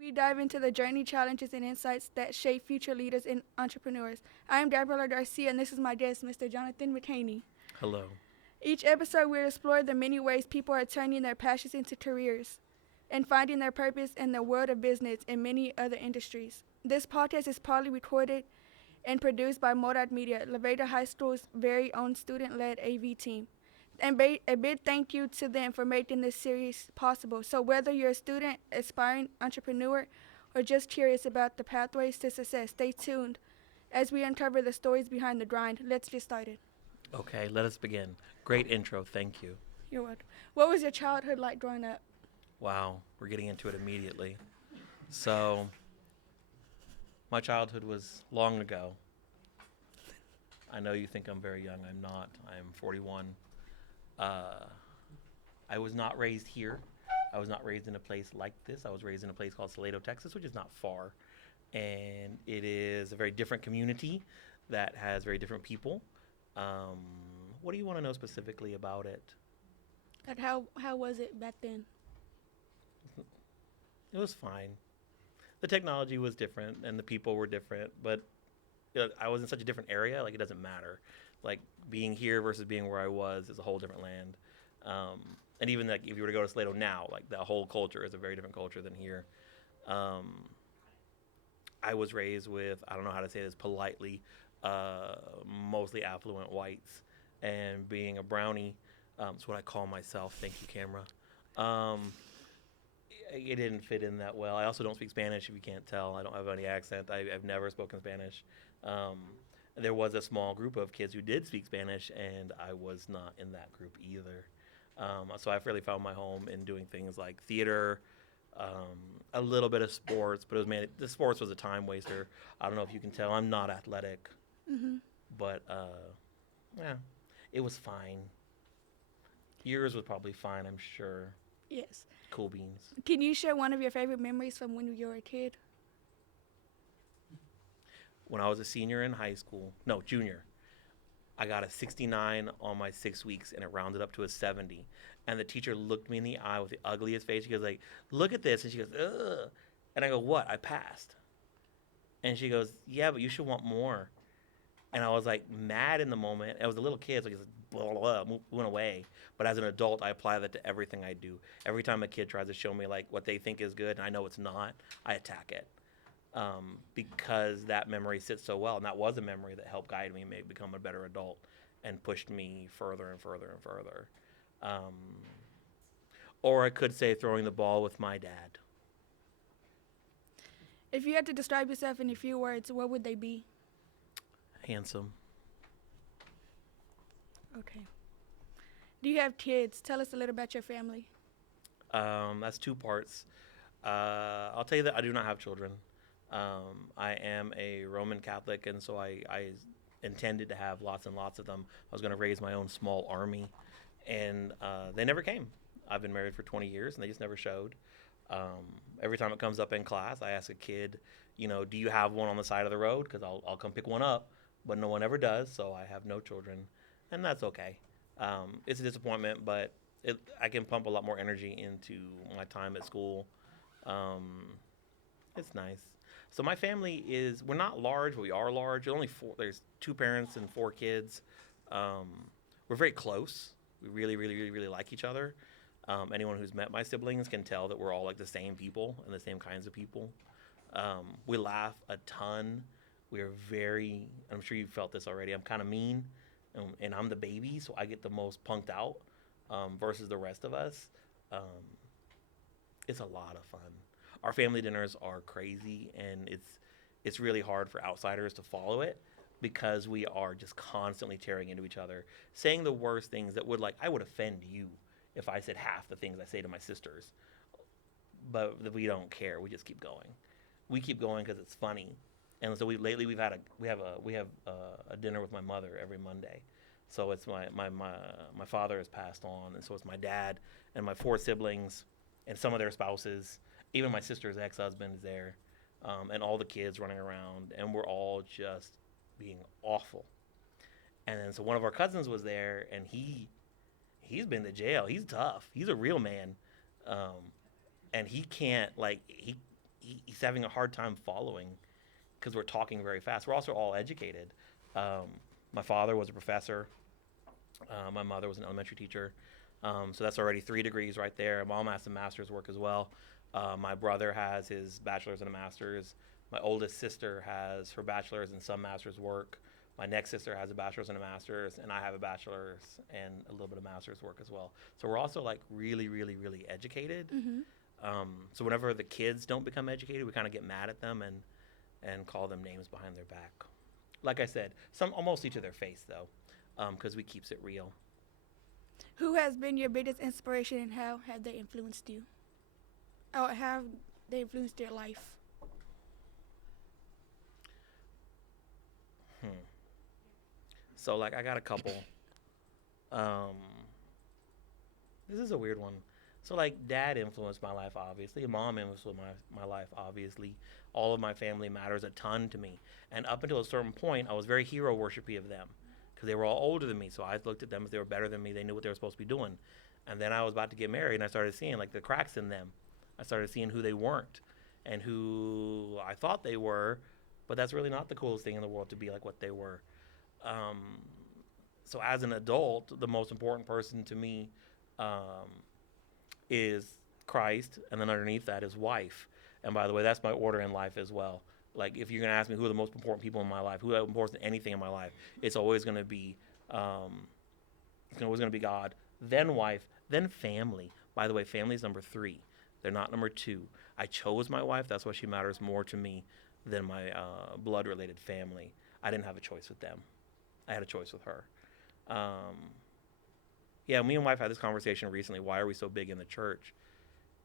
We dive into the journey, challenges, and insights that shape future leaders and entrepreneurs. I am Gabriella Garcia, and this is my guest, Mr. Jonathan McHaney. Hello. Each episode, we'll explore the many ways people are turning their passions into careers and finding their purpose in the world of business and many other industries. This podcast is partly recorded and produced by Modat Media, Laveda High School's very own student-led AV team. And a big thank you to them for making this series possible. So whether you're a student, aspiring entrepreneur, or just curious about the pathways to success, stay tuned as we uncover the stories behind the grind. Let's get started. Okay, let us begin. Great intro, thank you. You're welcome. What was your childhood like growing up? Wow, we're getting into it immediately. So, my childhood was long ago. I know you think I'm very young. I'm not. I'm 41. I was not raised here. I was not raised in a place like this. I was raised in a place called Salado, Texas, which is not far. And it is a very different community that has very different people. What do you want to know specifically about it? Like how was it back then? It was fine. The technology was different and the people were different, but I was in such a different area, like it doesn't matter. Like being here versus being where I was is a whole different land. And even like if you were to go to Salado now, like the whole culture is a very different culture than here. I was raised with, I don't know how to say this politely, mostly affluent whites. And being a brownie, that's what I call myself. Thank you, camera. It didn't fit in that well. I also don't speak Spanish, if you can't tell. I don't have any accent. I've never spoken Spanish. There was a small group of kids who did speak Spanish, and I was not in that group either. So I've really found my home in doing things like theater, a little bit of sports, but the sports was a time waster. I don't know if you can tell. I'm not athletic, but yeah, it was fine. Yours was probably fine, I'm sure. Yes. Cool beans. Can you share one of your favorite memories from when you were a kid? When I was a senior in high school, no, junior, I got a 69 on my 6 weeks, and it rounded up to a 70. And the teacher looked me in the eye with the ugliest face. She goes like, "Look at this," and she goes, "Ugh," and I go, "What? I passed." And she goes, "Yeah, but you should want more." And I was like mad in the moment. I was a little kid, so I just blah, blah, blah, went away. But as an adult, I apply that to everything I do. Every time a kid tries to show me like what they think is good and I know it's not, I attack it. Because that memory sits so well. And that was a memory that helped guide me, make become a better adult, and pushed me further and further and further. Um, or I could say throwing the ball with my dad. If you had to describe yourself in a few words, what would they be? Handsome. Okay. Do you have kids? Tell us a little about your family. That's two parts. I'll tell you that I do not have children. I am a Roman Catholic, and so I intended to have lots and lots of them. I was going to raise my own small army, and they never came. I've been married for 20 years, and they just never showed. Every time it comes up in class, I ask a kid, do you have one on the side of the road? Because I'll come pick one up, but no one ever does, so I have no children, and that's okay. It's a disappointment, but I can pump a lot more energy into my time at school. It's nice. So my family we're not large, but we are large. There's two parents and four kids. We're very close. We really, really, really, really like each other. Anyone who's met my siblings can tell that we're all like the same people and the same kinds of people. We laugh a ton. I'm sure you've felt this already, I'm kind of mean, and I'm the baby, so I get the most punked out versus the rest of us. It's a lot of fun. Our family dinners are crazy, and it's really hard for outsiders to follow it because we are just constantly tearing into each other, saying the worst things that I would offend you if I said half the things I say to my sisters. But we don't care. We just keep going. We keep going because it's funny. And so lately we have a dinner with my mother every Monday. So it's my father has passed on, and so it's my dad and my four siblings and some of their spouses. Even my sister's ex-husband is there, and all the kids running around, and we're all just being awful. And then so one of our cousins was there, and he's been to jail. He's tough. He's a real man, and he can't he he's having a hard time following because we're talking very fast. We're also all educated. My father was a professor. My mother was an elementary teacher. So that's already 3 degrees right there. Mom has some master's work as well. My brother has his bachelor's and a master's. My oldest sister has her bachelor's and some master's work. My next sister has a bachelor's and a master's, and I have a bachelor's and a little bit of master's work as well. So we're also like really, really, really educated. So whenever the kids don't become educated, we kind of get mad at them and call them names behind their back. Like I said, some mostly to their face though, because we keeps it real. Who has been your biggest inspiration and how have they influenced you? Or how have they influenced your life? So like I got a couple. This is a weird one. So like dad influenced my life obviously. Mom influenced my life obviously. All of my family matters a ton to me. And up until a certain point, I was very hero worshipy of them because they were all older than me. So I looked at them as they were better than me. They knew what they were supposed to be doing. And then I was about to get married and I started seeing like the cracks in them. I started seeing who they weren't and who I thought they were, but that's really not the coolest thing in the world to be like what they were. So as an adult, the most important person to me is Christ, and then underneath that is wife. And by the way, that's my order in life as well. Like if you're gonna ask me who are the most important people in my life, who are important than anything in my life, it's always gonna be God, then wife, then family. By the way, family is number 3. They're not number 2. I chose my wife. That's why she matters more to me than my blood-related family. I didn't have a choice with them. I had a choice with her. Yeah, me and wife had this conversation recently. Why are we so big in the church?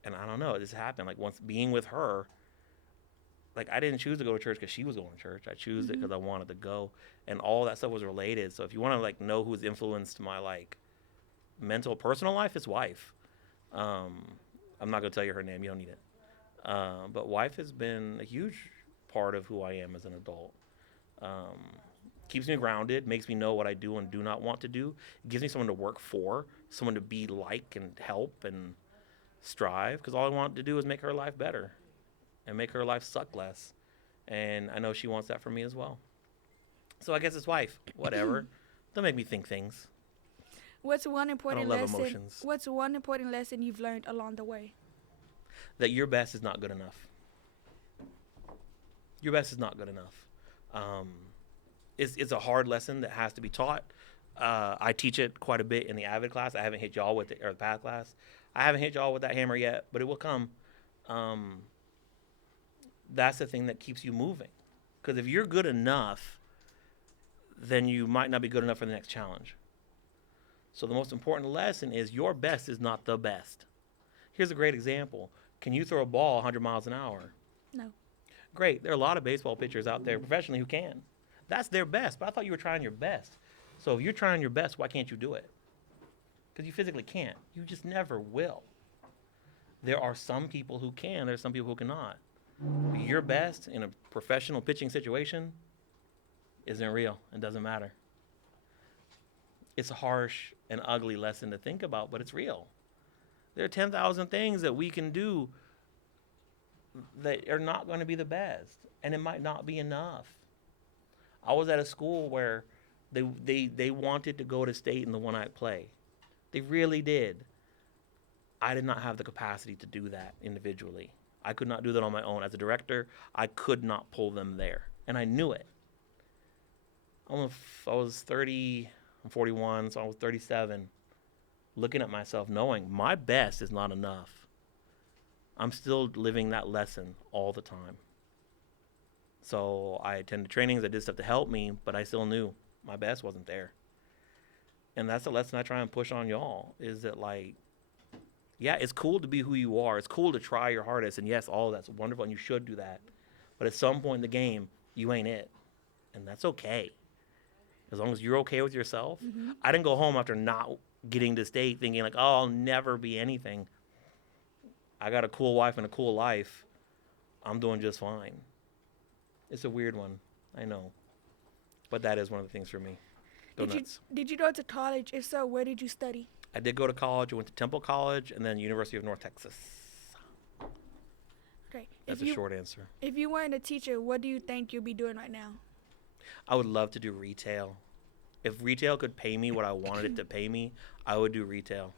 And I don't know. It just happened. Like once being with her, like I didn't choose to go to church because she was going to church. I chose it because I wanted to go, and all that stuff was related. So if you want to like know who's influenced my like mental personal life, it's wife. I'm not gonna tell you her name. You don't need it. But wife has been a huge part of who I am as an adult. Keeps me grounded, makes me know what I do and do not want to do. It gives me someone to work for, someone to be like and help and strive, because all I want to do is make her life better and make her life suck less. And I know she wants that for me as well. So I guess it's wife, whatever. Don't make me think things. What's one important love lesson? emotions. What's one important lesson you've learned along the way? That your best is not good enough. Your best is not good enough. It's a hard lesson that has to be taught. I teach it quite a bit in the AVID class. I haven't hit y'all with or the PATH class. I haven't hit y'all with that hammer yet, but it will come. That's the thing that keeps you moving. Because if you're good enough, then you might not be good enough for the next challenge. So the most important lesson is your best is not the best. Here's a great example. Can you throw a ball 100 miles an hour? No. Great. There are a lot of baseball pitchers out there professionally who can. That's their best, but I thought you were trying your best. So if you're trying your best, why can't you do it? Because you physically can't. You just never will. There are some people who can. There are some people who cannot. But your best in a professional pitching situation isn't real and doesn't matter. It's a harsh and ugly lesson to think about, but it's real. There are 10,000 things that we can do that are not going to be the best, and it might not be enough. I was at a school where they wanted to go to state in the one-act play. They really did. I did not have the capacity to do that individually. I could not do that on my own. As a director, I could not pull them there, and I knew it. I was 30, I'm 41, so I was 37, looking at myself, knowing my best is not enough. I'm still living that lesson all the time. So I attended trainings, I did stuff to help me, but I still knew my best wasn't there. And that's the lesson I try and push on y'all, is that like, yeah, it's cool to be who you are. It's cool to try your hardest, and yes, all of that's wonderful, and you should do that. But at some point in the game, you ain't it, and that's okay. As long as you're okay with yourself. I didn't go home after not getting to state thinking like, oh, I'll never be anything. I got a cool wife and a cool life. I'm doing just fine. It's a weird one, I know. But that is one of the things for me. Did you go to college? If so, where did you study? I did go to college. I went to Temple College and then University of North Texas. Okay. That's a short answer. If you weren't a teacher, what do you think you'll be doing right now? I would love to do retail. If retail could pay me what I wanted it to pay me, I would do retail.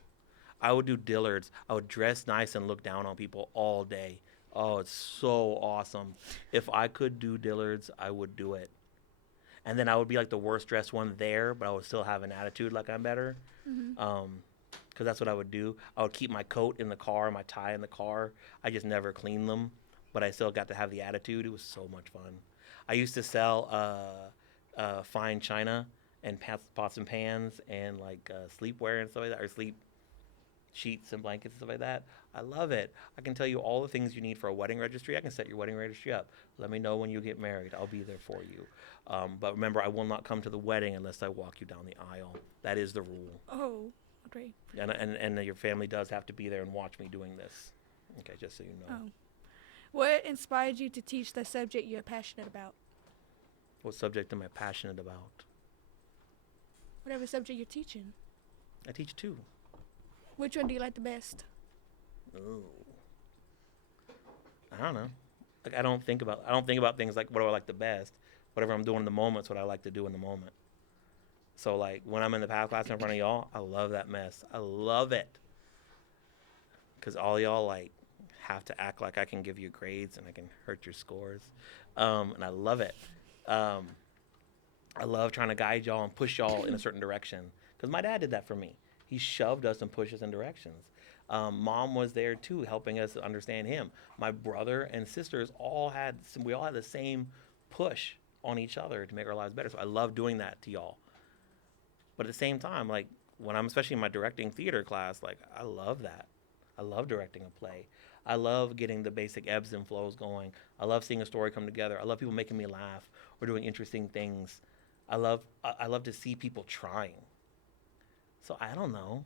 I would do Dillard's. I would dress nice and look down on people all day. Oh, it's so awesome. If I could do Dillard's, I would do it. And then I would be like the worst dressed one there, but I would still have an attitude like I'm better. Because that's what I would do. I would keep my coat in the car, my tie in the car. I just never cleaned them, but I still got to have the attitude. It was so much fun. I used to sell fine china and pots and pans and like sleepwear and stuff like that, or sleep sheets and blankets and stuff like that. I love it. I can tell you all the things you need for a wedding registry. I can set your wedding registry up. Let me know when you get married. I'll be there for you. But remember, I will not come to the wedding unless I walk you down the aisle. That is the rule. Oh, okay. And your family does have to be there and watch me doing this. Okay, just so you know. Oh. What inspired you to teach the subject you're passionate about? What subject am I passionate about? Whatever subject you're teaching. I teach two. Which one do you like the best? Ooh. I don't know. Like I don't think about things like what do I like the best. Whatever I'm doing in the moment's what I like to do in the moment. So like when I'm in the PAL class in front of y'all, I love that mess. I love it. Cause all y'all like have to act like I can give you grades and I can hurt your scores. And I love it. I love trying to guide y'all and push y'all in a certain direction. Cause my dad did that for me. He shoved us and pushed us in directions. Mom was there too, helping us understand him. My brother and sisters we all had the same push on each other to make our lives better. So I love doing that to y'all. But at the same time, like when I'm especially in my directing theater class, like I love that. I love directing a play. I love getting the basic ebbs and flows going. I love seeing a story come together. I love people making me laugh or doing interesting things. I love to see people trying. So I don't know.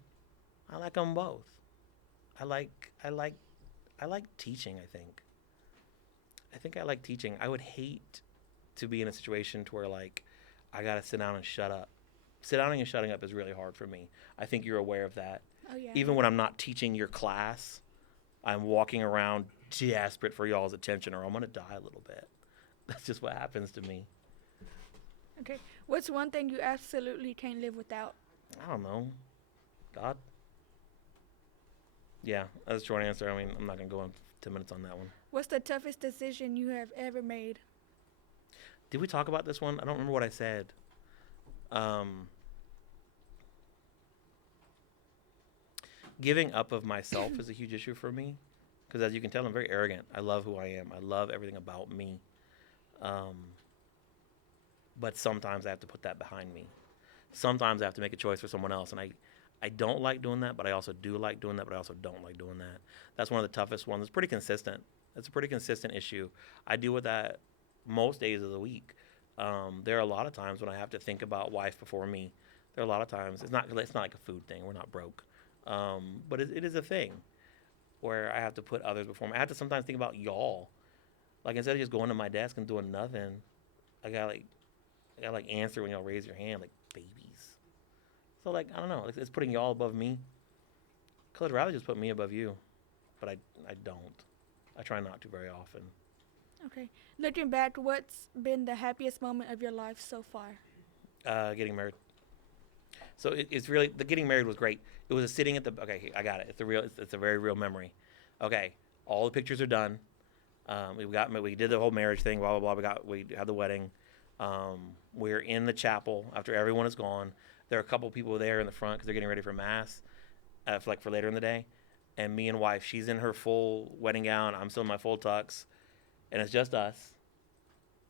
I like them both. I like teaching, I think. I like teaching. I would hate to be in a situation to where like I got to sit down and shut up. Sitting and shutting up is really hard for me. I think you're aware of that. Oh yeah. Even when I'm not teaching your class, I'm walking around desperate for y'all's attention or I'm going to die a little bit. That's just what happens to me. Okay. What's one thing you absolutely can't live without? I don't know. God? Yeah, that's a short answer. I mean, I'm not going to go on 10 minutes on that one. What's the toughest decision you have ever made? Did we talk about this one? I don't remember what I said. Giving up of myself is a huge issue for me. Because as you can tell, I'm very arrogant. I love who I am. I love everything about me. But sometimes I have to put that behind me. Sometimes I have to make a choice for someone else. And I don't like doing that, but I also do like doing that, but I also don't like doing that. That's one of the toughest ones. It's pretty consistent. It's a pretty consistent issue. I deal with that most days of the week. There are a lot of times when I have to think about wife before me. There are a lot of times. It's not like a food thing. We're not broke. But it is a thing where I have to put others before me. I have to sometimes think about y'all. Like instead of just going to my desk and doing nothing, I gotta answer when y'all raise your hand like babies. So like I don't know, it's putting y'all above me. Cause I'd rather just put me above you, but I don't. I try not to very often. Okay. Looking back, what's been the happiest moment of your life so far? Getting married. So it's really the getting married was great. It was a sitting at the okay. I got it. It's a very real memory. Okay, all the pictures are done. We did the whole marriage thing. Blah blah blah. We had the wedding. We're in the chapel after everyone is gone. There are a couple people there in the front because they're getting ready for mass, for later in the day. And me and wife, she's in her full wedding gown. I'm still in my full tux, and it's just us,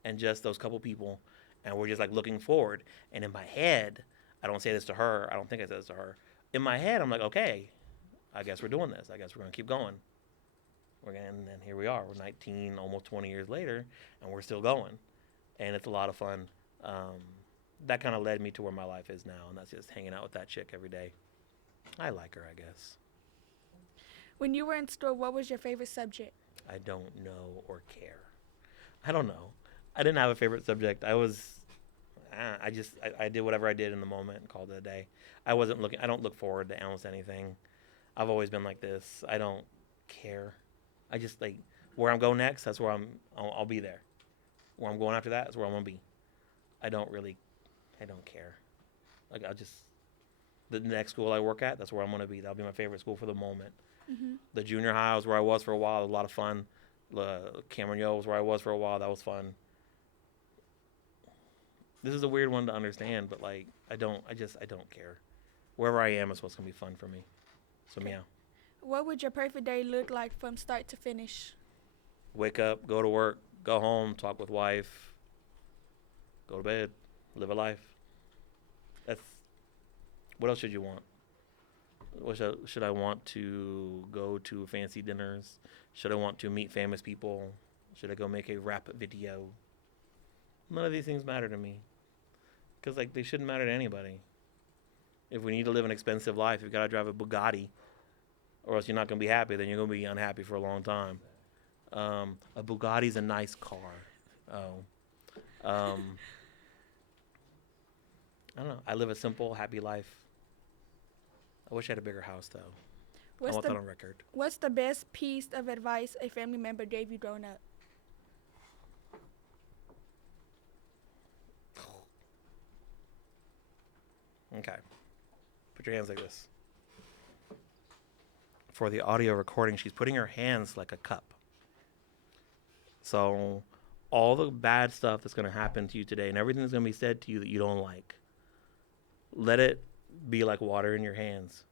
and just those couple people, and we're just like looking forward. And in my head, I don't say this to her. I don't think I said this to her. In my head, I'm like, okay, I guess we're doing this. I guess we're gonna keep going. And then here we are. We're 19, almost 20 years later, and we're still going. And it's a lot of fun. That kind of led me to where my life is now, and that's just hanging out with that chick every day. I like her, I guess. When you were in school, what was your favorite subject? I don't know or care. I don't know. I didn't have a favorite subject. I did whatever I did in the moment and called it a day. I don't look forward to almost anything. I've always been like this. I don't care. I just like Where I'm going next, that's where I'll be there. Where I'm going after that is where I'm gonna be. I don't really, I don't care. Like I just the next school I work at, that's where I'm gonna be. That'll be my favorite school for the moment. Hmm. The junior high was where I was for a while. It was a lot of fun. Cameron Yo was where I was for a while. That was fun. This is a weird one to understand, but like I don't care. Wherever I am is what's gonna be fun for me. So Okay. yeah, What would your perfect day look like from start to finish? wake up, go to work, go home, talk with wife, go to bed, live a life. That's what else should you want? Should I want to go to fancy dinners? Should I want to meet famous people? Should I go make a rap video? None of these things matter to me because like they shouldn't matter to anybody. If we need to live an expensive life, you've got to drive a Bugatti, or else you're not gonna be happy. Then you're gonna be unhappy for a long time. A Bugatti's a nice car. Oh, I don't know. I live a simple, happy life. I wish I had a bigger house though. I What's want that the on record. What's the best piece of advice a family member gave you growing up? Okay. Put your hands like this. For the audio recording, she's putting her hands like a cup. So, all the bad stuff that's going to happen to you today and everything that's going to be said to you that you don't like, let it be like water in your hands.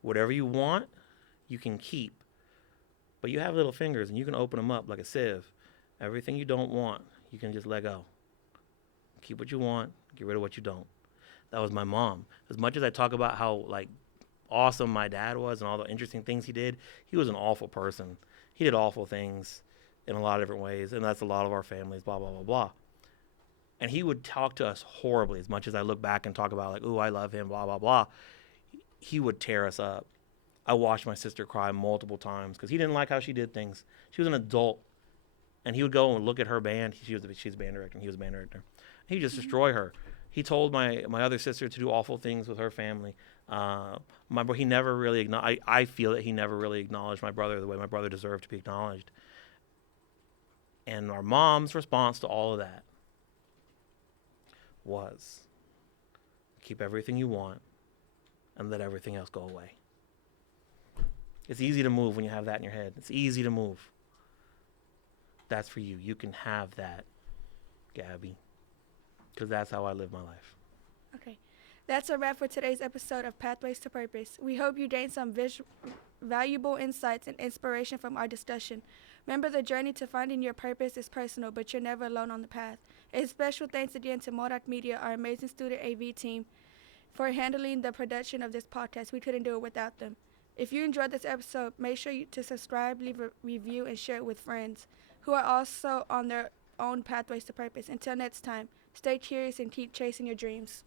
Whatever you want, you can keep. But you have little fingers and you can open them up like a sieve. Everything you don't want, you can just let go. Keep what you want, get rid of what you don't. That was my mom. As much as I talk about how like awesome my dad was and all the interesting things he did, he was an awful person. He did awful things in a lot of different ways, and that's a lot of our families, blah, blah, blah, blah. And he would talk to us horribly. As much as I look back and talk about like, ooh, I love him, blah, blah, blah, he would tear us up. I watched my sister cry multiple times because he didn't like how she did things. She was an adult, and he would go and look at her band. She's a band director, and he was a band director. He'd just destroy her. He told my other sister to do awful things with her family. He never really I feel that he never really acknowledged my brother the way my brother deserved to be acknowledged. And our mom's response to all of that was keep everything you want and let everything else go away. It's easy to move when you have that in your head. It's easy to move. That's for you. You can have that, Gabby, because that's how I live my life. Okay. That's a wrap for today's episode of Pathways to Purpose. We hope you gained some valuable insights and inspiration from our discussion. Remember, the journey to finding your purpose is personal, but you're never alone on the path. A special thanks again to Modoc Media, our amazing student AV team, for handling the production of this podcast. We couldn't do it without them. If you enjoyed this episode, make sure to subscribe, leave a review, and share it with friends who are also on their own pathways to purpose. Until next time, stay curious and keep chasing your dreams.